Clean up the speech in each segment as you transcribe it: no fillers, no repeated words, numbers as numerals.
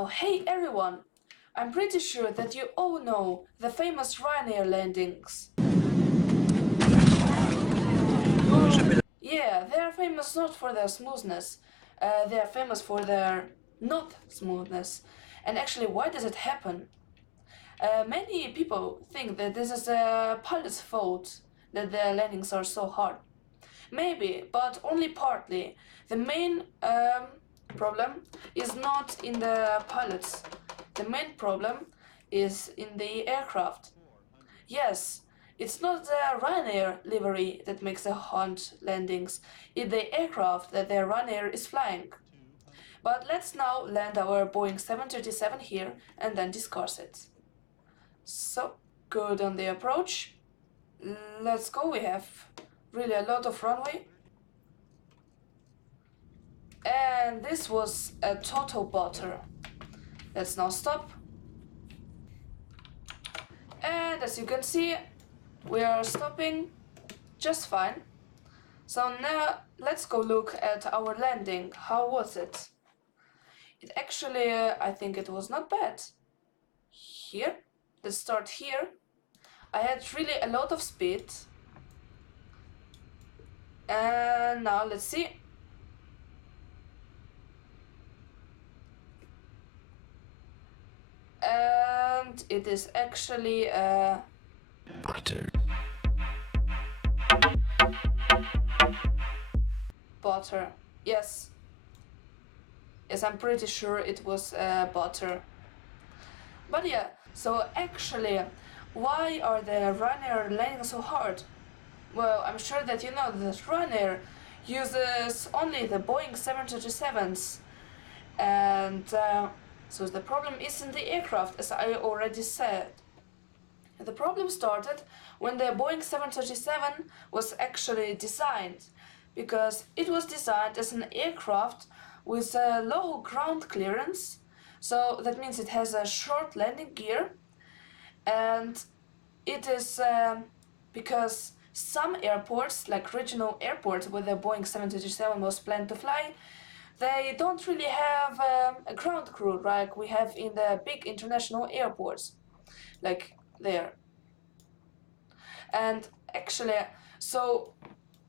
Now, hey everyone! I'm pretty sure that you all know the famous Ryanair landings. Yeah, they are famous not for their smoothness, they are famous for their not smoothness. And actually, why does it happen? Many people think that this is a pilot's fault, that their landings are so hard. Maybe, but only partly. The main problem is not in the pilots. The main problem is in the aircraft. Yes, it's not the Ryanair livery that makes the hard landings, it's the aircraft that the Ryanair is flying. But let's now land our Boeing 737 here and then discuss it. So, good on the approach. Let's go, we have really a lot of runway. And this was a total butter. Let's now stop. And as you can see, we are stopping just fine. So now let's go look at our landing. How was it? It actually, I think it was not bad. Here, let's start here. I had really a lot of speed. And now let's see. And it is actually butter. Yes. Yes, I'm pretty sure it was butter. But yeah, so actually, why are the Ryanair landing so hard? Well, I'm sure that you know that Ryanair uses only the Boeing 737s, and so the problem isn't the aircraft, as I already said. The problem started when the Boeing 737 was actually designed, because it was designed as an aircraft with a low ground clearance, so that means it has a short landing gear, and it is because some airports, like regional airports where the Boeing 737 was planned to fly, they don't really have a ground crew like we have in the big international airports, like there. And actually, so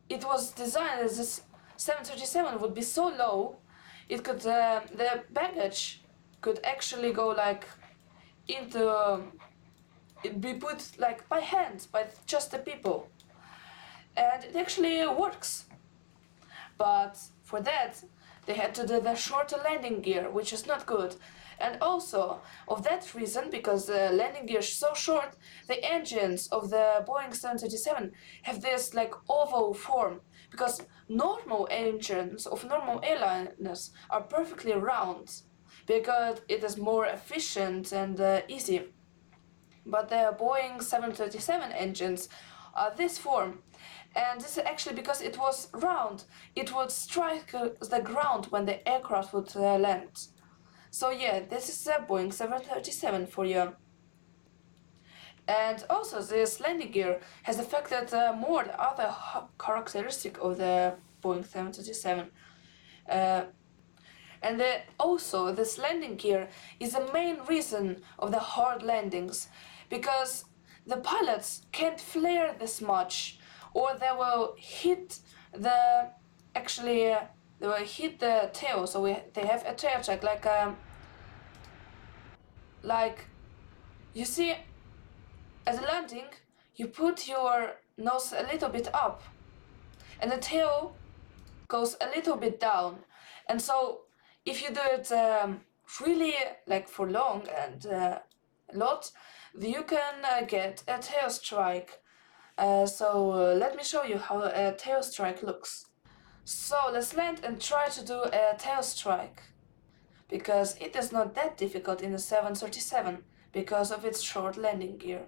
it was designed as this 737 would be so low, it could the baggage could actually go like into it be put like by hand by just the people, and it actually works. But for that, they had to do the shorter landing gear, which is not good. And also, of that reason, because the landing gear is so short, the engines of the Boeing 737 have this like oval form. Because normal engines of normal airliners are perfectly round, because it is more efficient and easy. But the Boeing 737 engines are this form, and this is actually because it was round. It would strike the ground when the aircraft would land. So yeah, this is the Boeing 737 for you. And also this landing gear has affected more the other characteristic of the Boeing 737. And also this landing gear is the main reason of the hard landings, because the pilots can't flare this much, or they will hit the actually they will hit the tail. So they have a tail track like you see, at the landing you put your nose a little bit up, and the tail goes a little bit down. And so if you do it really like for long and a lot, you can get a tail strike. So let me show you how a tail strike looks. So let's land and try to do a tail strike, because it is not that difficult in the 737 because of its short landing gear.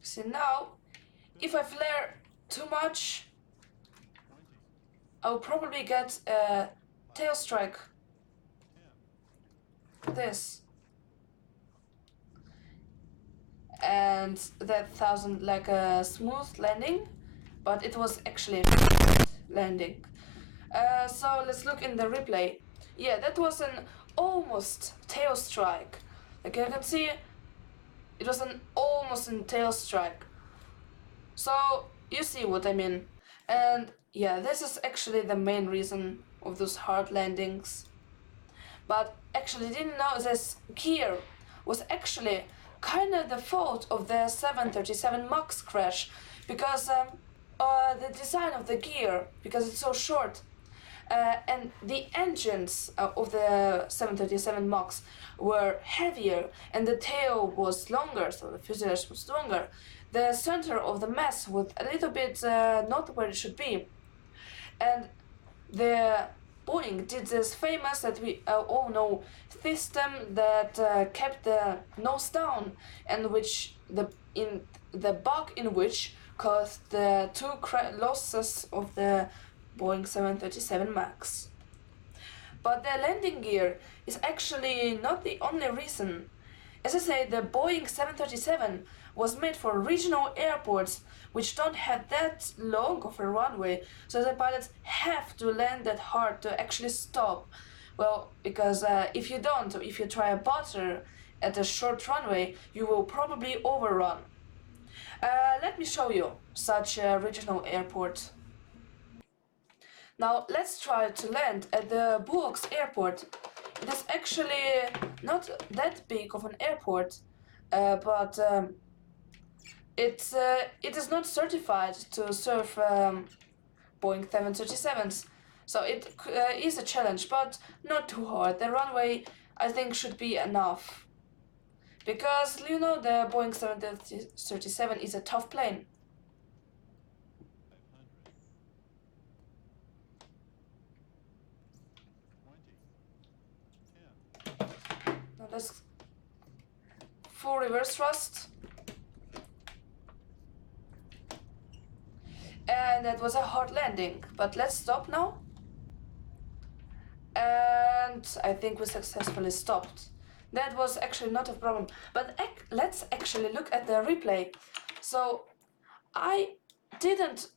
See now, if I flare too much, I'll probably get a tail strike. This. And that sounded like a smooth landing, but it was actually a landing. So let's look in the replay. Yeah, that was an almost tail strike. Like you can see, it was an almost an tail strike. So you see what I mean. And yeah, this is actually the main reason of those hard landings. But actually didn't know this gear was actually kind of the fault of the 737 MAX crash, because the design of the gear, because it's so short, and the engines of the 737 MAX were heavier and the tail was longer, so the fuselage was longer. The center of the mass was a little bit not where it should be. And the Boeing did this famous that we all know system that kept the nose down, and which in the bug in which caused the two losses of the Boeing 737 MAX. But the landing gear is actually not the only reason. As I say, the Boeing 737 was made for regional airports which don't have that long of a runway, so the pilots have to land that hard to actually stop. Well, because if you don't, if you try a butter at a short runway, you will probably overrun. Let me show you such a regional airport. Now let's try to land at the Buoks airport. It is actually not that big of an airport, but it is not certified to serve Boeing 737s. So it is a challenge, but not too hard. The runway, I think, should be enough. Because, you know, the Boeing 737 is a tough plane. Now let's full reverse thrust. And that was a hard landing, but let's stop now. And I think we successfully stopped. That was actually not a problem. But let's actually look at the replay. So I didn't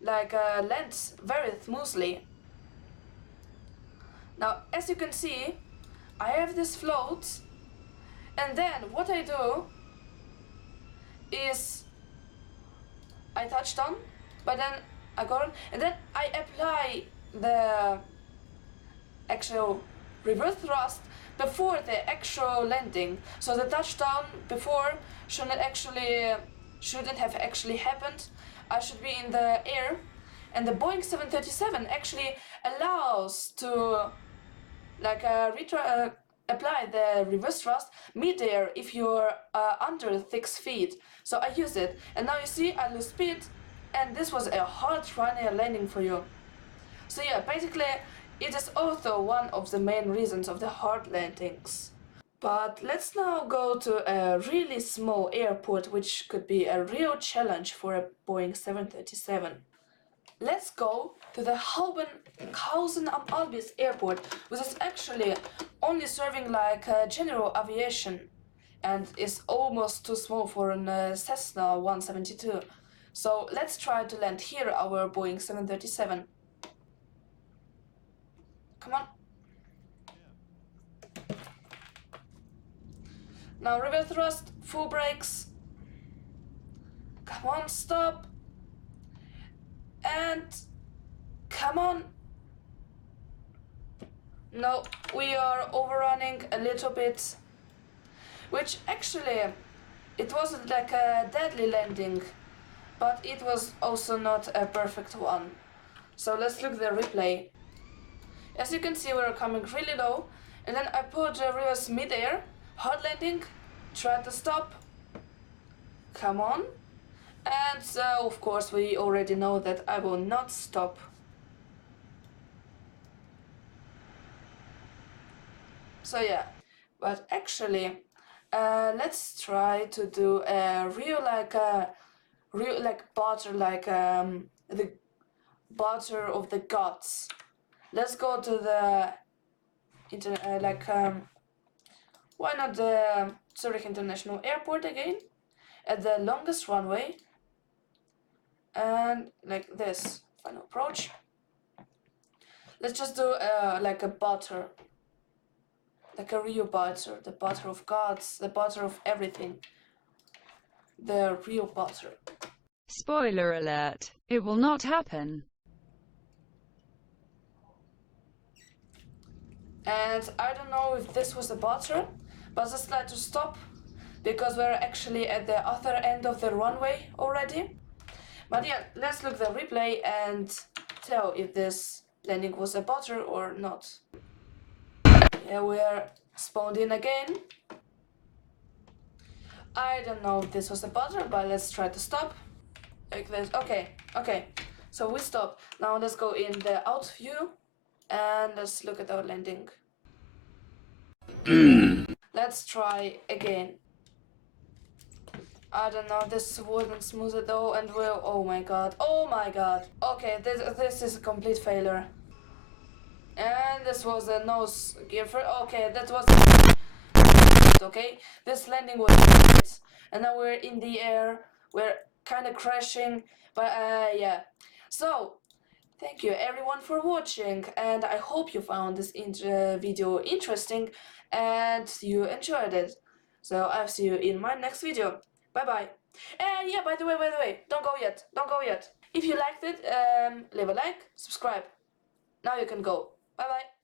land very smoothly. Now, as you can see, I have this float, and then what I do is I touch down, but then I go on, and then I apply the actual reverse thrust before the actual landing. So the touchdown before shouldn't have actually happened. I should be in the air, and the Boeing 737 actually allows to apply the reverse thrust mid-air if you're under 6 feet. So I use it, and now you see I lose speed, and this was a hard runner landing for you. So yeah, basically it is also one of the main reasons of the hard landings. But let's now go to a really small airport which could be a real challenge for a Boeing 737. Let's go to the Hausen am Albis airport, which is actually only serving like general aviation and is almost too small for a Cessna 172. So let's try to land here our Boeing 737. Come on. Now reverse thrust, full brakes. Come on, stop. And come on. No, we are overrunning a little bit. Which actually, it wasn't like a deadly landing, but it was also not a perfect one. So let's look at the replay. As you can see, we're coming really low, and then I put the reverse mid-air, hard landing, try to stop. Come on. And so, of course, we already know that I will not stop. So yeah, but actually, let's try to do a real butter, the butter of the gods. Let's go to the why not the Zurich International Airport again at the longest runway, and like this final approach. Let's just do like a butter. Like a real butter. The butter of gods. The butter of everything. The real butter. Spoiler alert. It will not happen. And I don't know if this was a butter, but just like to stop because we're actually at the other end of the runway already. But yeah, let's look the replay and tell if this landing was a butter or not. Yeah, we are spawned in again. I don't know if this was a butter, but let's try to stop. Like this. Okay. So we stop. Now let's go in the out view and let's look at our landing. Let's try again. I don't know, this wasn't smooth at all and we'll, oh my god. Okay, this is a complete failure. And this was a nose gear for, okay, that was, okay, this landing was great. And now we're in the air, we're kind of crashing, but yeah. So, thank you everyone for watching, and I hope you found this video interesting and you enjoyed it. So I'll see you in my next video. Bye bye. And yeah, by the way, don't go yet. If you liked it, leave a like, subscribe. Now you can go. Bye bye.